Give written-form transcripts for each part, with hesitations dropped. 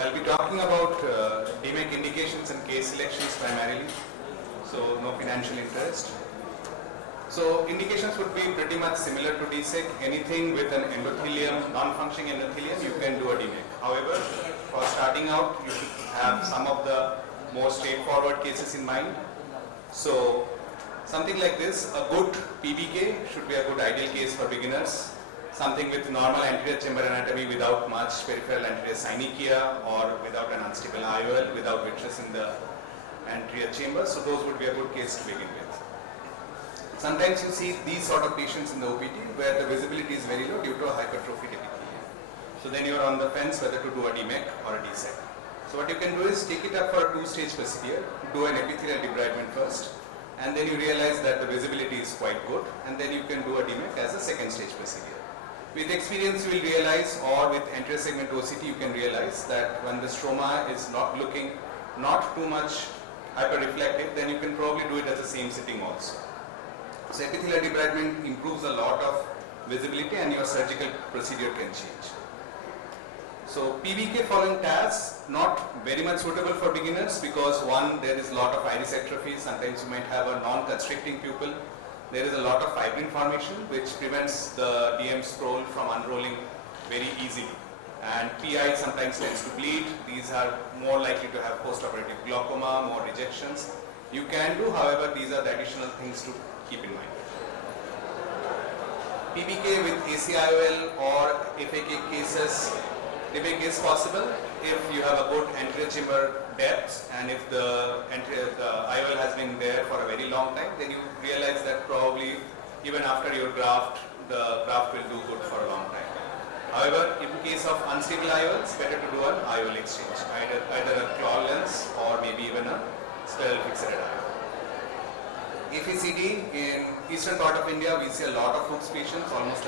I'll be talking about DMEC indications and case selections primarily, so no financial interest. So indications would be pretty much similar to DSEC. Anything with an endothelium, non-functioning endothelium, you can do a DMEC. However, for starting out, you should have some of the more straightforward cases in mind. So something like this, a good PBK should be a good ideal case for beginners. Something with normal anterior chamber anatomy without much peripheral anterior synechiae or without an unstable IOL, without vitreous in the anterior chamber. So those would be a good case to begin with. Sometimes you see these sort of patients in the OPT where the visibility is very low due to a hypertrophied epithelium. So then you are on the fence whether to do a DMEC or a DSEC. So what you can do is take it up for a two-stage procedure, do an epithelial debridement first, and then you realize that the visibility is quite good, and then you can do a DMEC as a second stage procedure. With experience you will realize, or with anterior segment OCT you can realize that when the stroma is not looking not too much hyperreflective, then you can probably do it as the same sitting also. So epithelial debridement improves a lot of visibility and your surgical procedure can change. So PBK following TAS, not very much suitable for beginners because one, there is a lot of iris atrophy, sometimes you might have a non-constricting pupil. There is a lot of fibrin formation which prevents the DM scroll from unrolling very easily. And PI sometimes tends to bleed. These are more likely to have postoperative glaucoma, more rejections. You can do, however, these are the additional things to keep in mind. PBK with ACIOL or FAK cases, DMEC is possible if you have a good anterior chamber depth and if the IOL has been there for a very long time, then you realize that probably even after your graft, the graft will do good for a long time. However, in case of unstable IOLs, better to do an IOL exchange, either a claw lens or maybe even a sterile fixated IOL. AFCD in eastern part of India, we see a lot of Fuchs patients, almost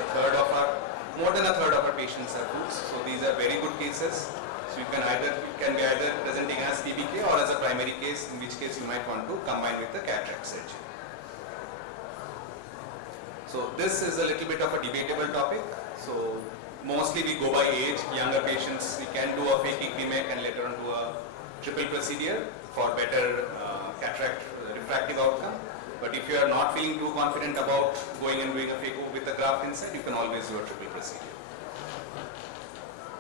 more than a third of our patients are Fuchs. So these are very good cases. So you can be either presenting as PBK or as a primary case, in which case you might want to combine with the cataract surgery. So this is a little bit of a debatable topic. So mostly we go by age. Younger patients, we can do a phakic DMEC and later on do a triple procedure for better cataract refractive outcome. But if you are not feeling too confident about going and doing a phaco with a graft inside, you can always do a triple procedure.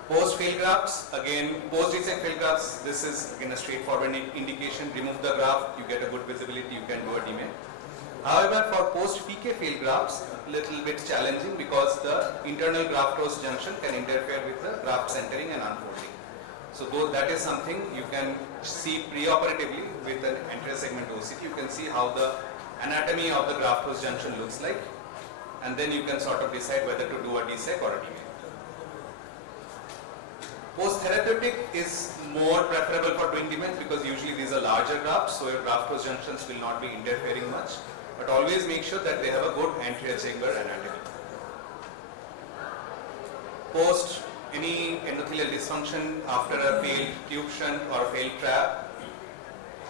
Post-fail grafts, again, post-DSEC fail grafts, this is again a straightforward indication. Remove the graft, you get a good visibility, you can do a DMEC. However, for post-PK fail grafts, a little bit challenging because the internal graft-host junction can interfere with the graft centering and unfolding. So that is something you can see preoperatively with an anterior segment OCT. You can see how the anatomy of the graft-host junction looks like, and then you can sort of decide whether to do a DSEC or a DMEC. Post-therapeutic is more preferable for doing DMEC because usually these are larger grafts, so your graft-host junctions will not be interfering much. But always make sure that they have a good anterior chamber anatomy. Post any endothelial dysfunction after a failed tube shunt or a failed trap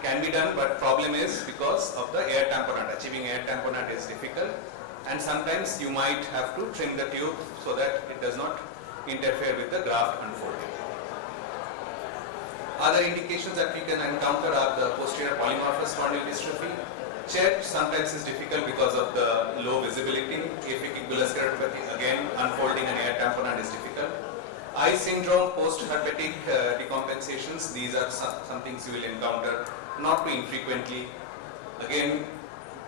can be done, but problem is because of the air tamponade. Achieving air tamponade is difficult, and sometimes you might have to trim the tube so that it does not interfere with the graft unfolding. Other indications that we can encounter are the posterior polymorphous corneal dystrophy. CHET sometimes is difficult because of the low visibility. Aphakic bullous keratopathy, again unfolding an air tamponade is difficult. Eye syndrome, post-herpetic decompensations, these are some things you will encounter not too infrequently. Again,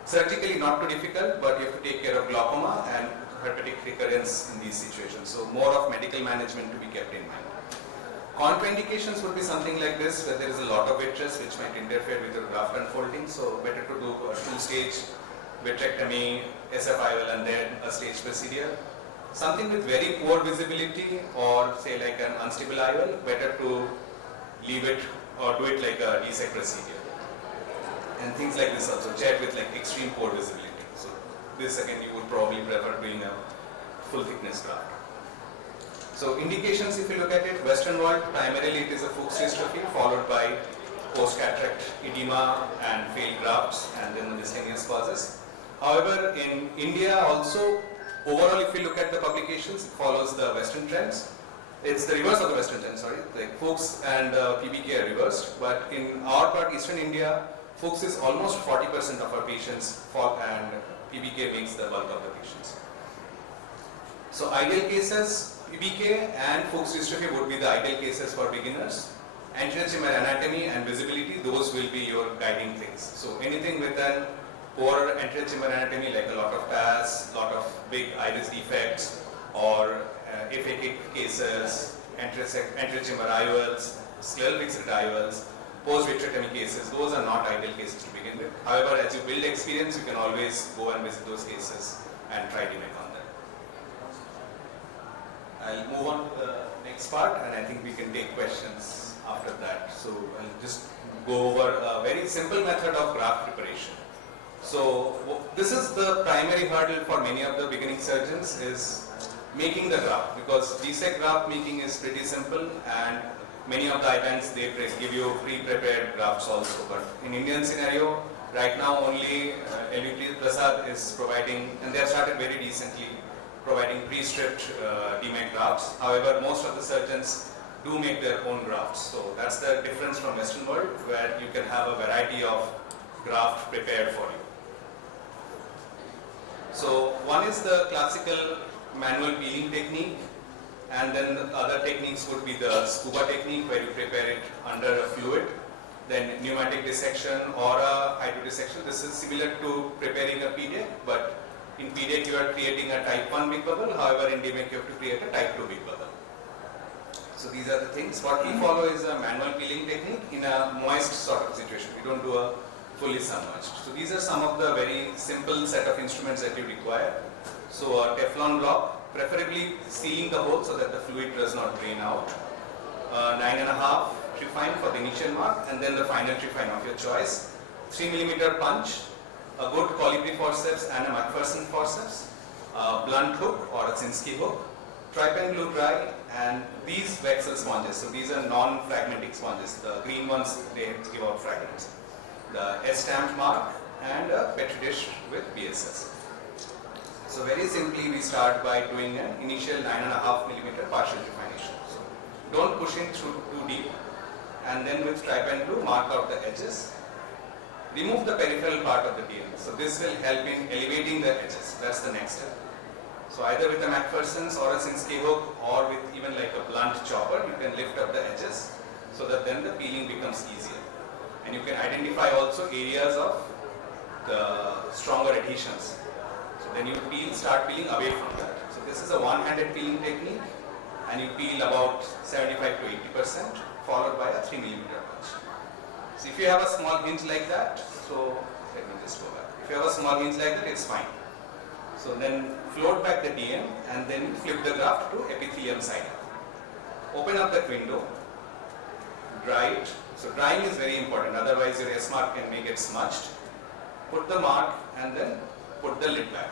surgically not too difficult, but you have to take care of glaucoma and herpetic recurrence in these situations. So more of medical management to be kept in mind. Contraindications would be something like this, where there is a lot of vitreous which might interfere with your graft unfolding. So better to do a two-stage vitrectomy, SFIOL, and then a stage procedure. Something with very poor visibility or say like an unstable IOL, better to leave it or do it like a DSEC procedure. And things like this also, CHET with like extreme poor visibility. So this again you would probably prefer doing a full thickness graft. So indications, if you look at it, Western world, primarily it is a Fuchs dystrophy followed by post-cataract edema and failed grafts and then the miscellaneous causes. However, in India also, overall if you look at the publications, it follows the Western trends. It's the reverse of the Western trend, sorry. Like Fuchs and PBK are reversed, but in our part, Eastern India, Fuchs is almost 40% of our patients and PBK makes the bulk of the patients. So ideal cases, PBK and Fuchs dystrophy would be the ideal cases for beginners. Anterior chamber anatomy and visibility, those will be your guiding things. So anything with an poor anterior chamber anatomy, like a lot of TAS, lot of big iris defects, or aphakic cases, anterior chamber IOLs, scleral fixed IOLs, post-vitrectomy cases, those are not ideal cases to begin with. However, as you build experience, you can always go and visit those cases and try to make on them. I'll move on to the next part, and I think we can take questions after that. So I'll just go over a very simple method of graft preparation. So this is the primary hurdle for many of the beginning surgeons, is making the graft, because DSEC graft making is pretty simple, and many of the items they give you pre-prepared grafts also. But in Indian scenario, right now only Basak is providing, and they have started very recently, providing pre-stripped DMEC grafts. However, most of the surgeons do make their own grafts. So that's the difference from Western world, where you can have a variety of graft prepared for you. So one is the classical manual peeling technique, and then the other techniques would be the scuba technique, where you prepare it under a fluid, then pneumatic dissection or a hydrodissection. This is similar to preparing a PDEC, but in PDEC you are creating a type 1 big bubble, however in DMEC you have to create a type 2 big bubble. So these are the things. What we follow is a manual peeling technique in a moist sort of situation. We don't do a fully submerged. So these are some of the very simple set of instruments that you require. So a Teflon block, preferably sealing the hole so that the fluid does not drain out. 9.5 trephine for the initial mark, and then the final trephine of your choice. 3 mm punch, a good colibri forceps and a McPherson forceps, a blunt hook or a Sinski hook, trypan glue dry, and these Vexel sponges. So these are non-fragmenting sponges. The green ones, they give out fragments. The S-stamped mark and a petri dish with BSS. So very simply, we start by doing an initial 9.5 mm partial trefination. So don't push in through too deep, and then with trypan glue mark out the edges. Remove the peripheral part of the DM. So this will help in elevating the edges. That's the next step. So either with a McPherson's or a Sinski hook, or with even like a blunt chopper, you can lift up the edges so that then the peeling becomes easier. And you can identify also areas of the stronger adhesions. So then you start peeling away from that. So this is a one-handed peeling technique, and you peel about 75 to 80%, followed by a 3 mm punch. So if you have a small hinge like that, so let me just go back. If you have a small hinge like that, it's fine. So then float back the DM, and then flip the graft to epithelium side up. Open up that window, dry it. So drying is very important, otherwise your S mark can make it smudged. Put the mark and then put the lid back.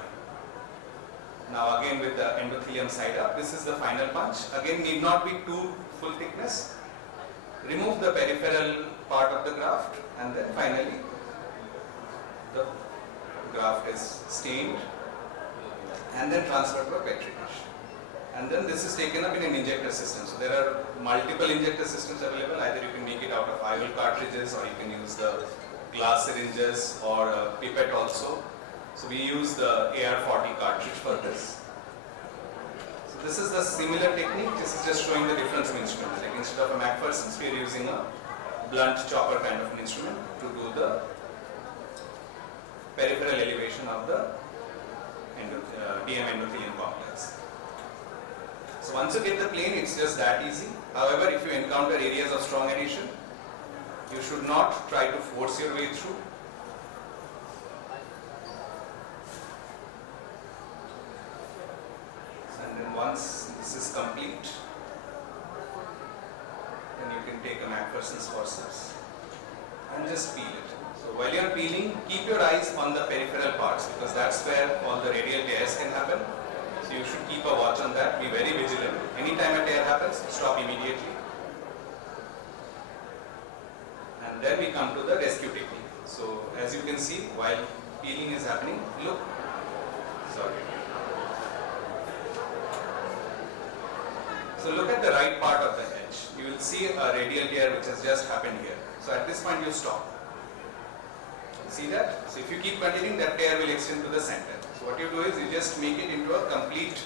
Now again with the endothelium side up, this is the final punch. Again, need not be too full thickness. Remove the peripheral part of the graft, and then finally the graft is stained and then transferred to a petri dish. And then this is taken up in an injector system. So there are multiple injector systems available. Either you can make it out of IOL cartridges, or you can use the glass syringes or a pipette also. So we use the AR40 cartridge for this. So this is the similar technique. This is just showing the difference of instruments. Like instead of a McPherson's, we are using a blunt chopper kind of an instrument to do the peripheral elevation of the DM endothelium complex. So once you get the plane, it's just that easy. However, if you encounter areas of strong adhesion, you should not try to force your way through. And then once this is complete, then you can take a McPherson's forceps and just peel it. So while you are peeling, keep your eyes on the peripheral parts, because that's where all the radial tears can happen. So you should keep a watch on that, be very vigilant. Anytime a tear happens, stop immediately. And then we come to the rescue technique. So as you can see, while peeling is happening, look, sorry. So look at the right part of the edge. You will see a radial tear which has just happened here. So at this point you stop. See that? So if you keep continuing, that tear will extend to the center. So what you do is you just make it into a complete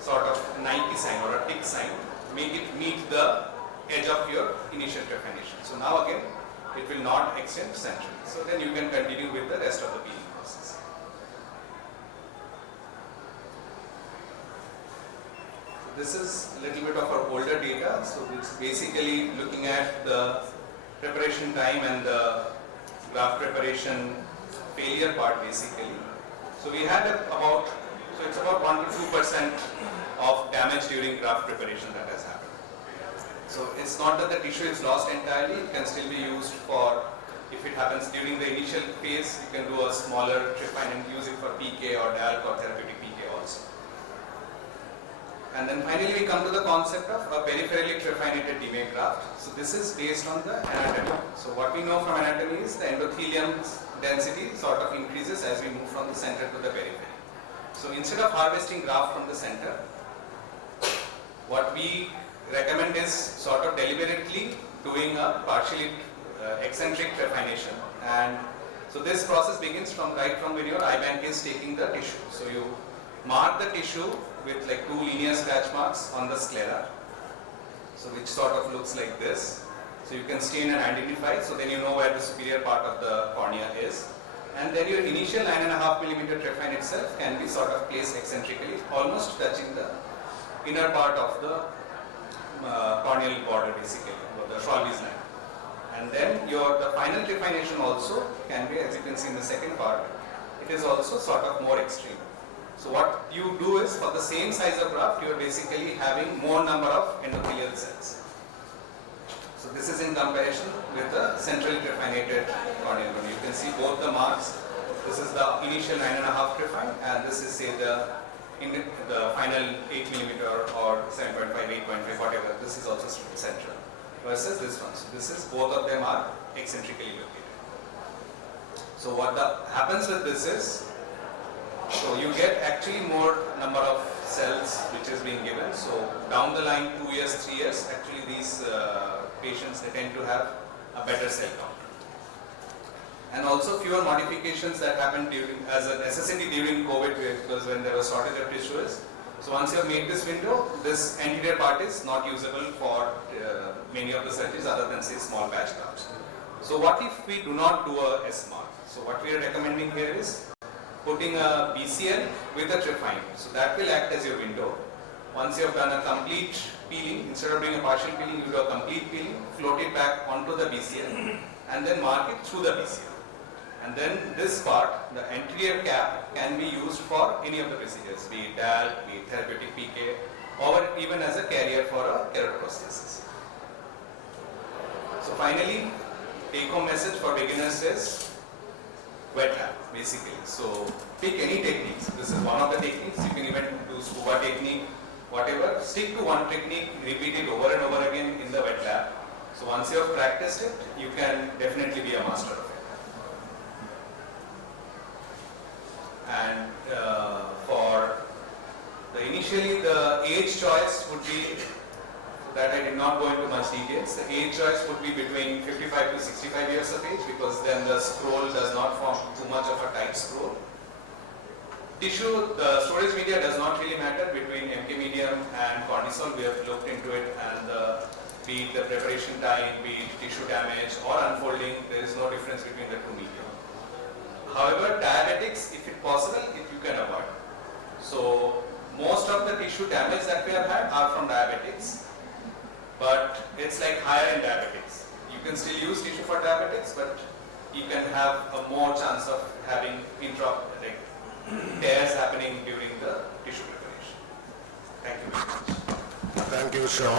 sort of Nike sign or a tick sign. Make it meet the edge of your initial trephination. So now again, it will not extend centrally. So then you can continue with the rest of the peeling process. So this is a little bit of our older data. So it's basically looking at the preparation time and the graft preparation failure part basically. So we had it's about 1 to 2% of damage during graft preparation that has happened. So it's not that the tissue is lost entirely, it can still be used for, if it happens during the initial phase, you can do a smaller trephine and use it for PK or DALC or therapeutic PK also. And then finally we come to the concept of a peripherally trephinated demate graft. So this is based on the anatomy. So what we know from anatomy is the endothelium's density sort of increases as we move from the center to the periphery. So instead of harvesting graft from the center, what we recommend is sort of deliberately doing a partially eccentric trephination. And so this process begins from when your eye bank is taking the tissue. So you mark the tissue with like 2 linear scratch marks on the sclera, so which sort of looks like this. So you can stain and identify, so then you know where the superior part of the cornea is. And then your initial 9.5 mm trephine itself can be sort of placed eccentrically, almost touching the inner part of the corneal border basically, or the Schwalbe's line. And then the final trephination also can be, as you can see in the second part, it is also sort of more extreme. So what you do is, for the same size of graft, you are basically having more number of endothelial cells. So this is in comparison with the centrally trephinated corneal bone. You can see both the marks. This is the initial 9.5 trephine, and this is say the final 8 mm or 7.5, 8.5, whatever. This is also central versus this one. So this is, both of them are eccentrically located. So what happens with this is, so you get actually more number of cells which is being given. So down the line, 2 years, 3 years, actually these patients, they tend to have a better cell count. And also fewer modifications that happened as a necessity during COVID, because when there was shortage of tissues. So once you have made this window, this anterior part is not usable for many of the surgeries other than say small batch grafts. So what if we do not do a S-mark? So what we are recommending here is putting a BCL with a trephine. So that will act as your window. Once you have done a complete peeling, instead of doing a partial peeling, you do a complete peeling, float it back onto the BCL and then mark it through the BCL. And then this part, the anterior cap, can be used for any of the procedures, be it DALC, be it therapeutic PK, or even as a carrier for a keratoprosthesis. So finally, take-home message for beginners is wet lab, basically. So pick any techniques. This is one of the techniques. You can even do scuba technique, whatever. Stick to one technique, repeat it over and over again in the wet lab. So once you have practiced it, you can definitely be a master of it. And initially the age choice would be, that I did not go into much details, the age choice would be between 55 to 65 years of age, because then the scroll does not form too much of a tight scroll. Tissue, the storage media does not really matter between MK medium and cortisol. We have looked into it, and be it the preparation time, be it tissue damage or unfolding, there is no difference between the two medium. However, diabetics, if it possible, if you can avoid. So most of the tissue damage that we have had are from diabetics, but it's like higher in diabetics. You can still use tissue for diabetics, but you can have a more chance of having tears happening during the tissue preparation. Thank you very much. Thank you, Soham.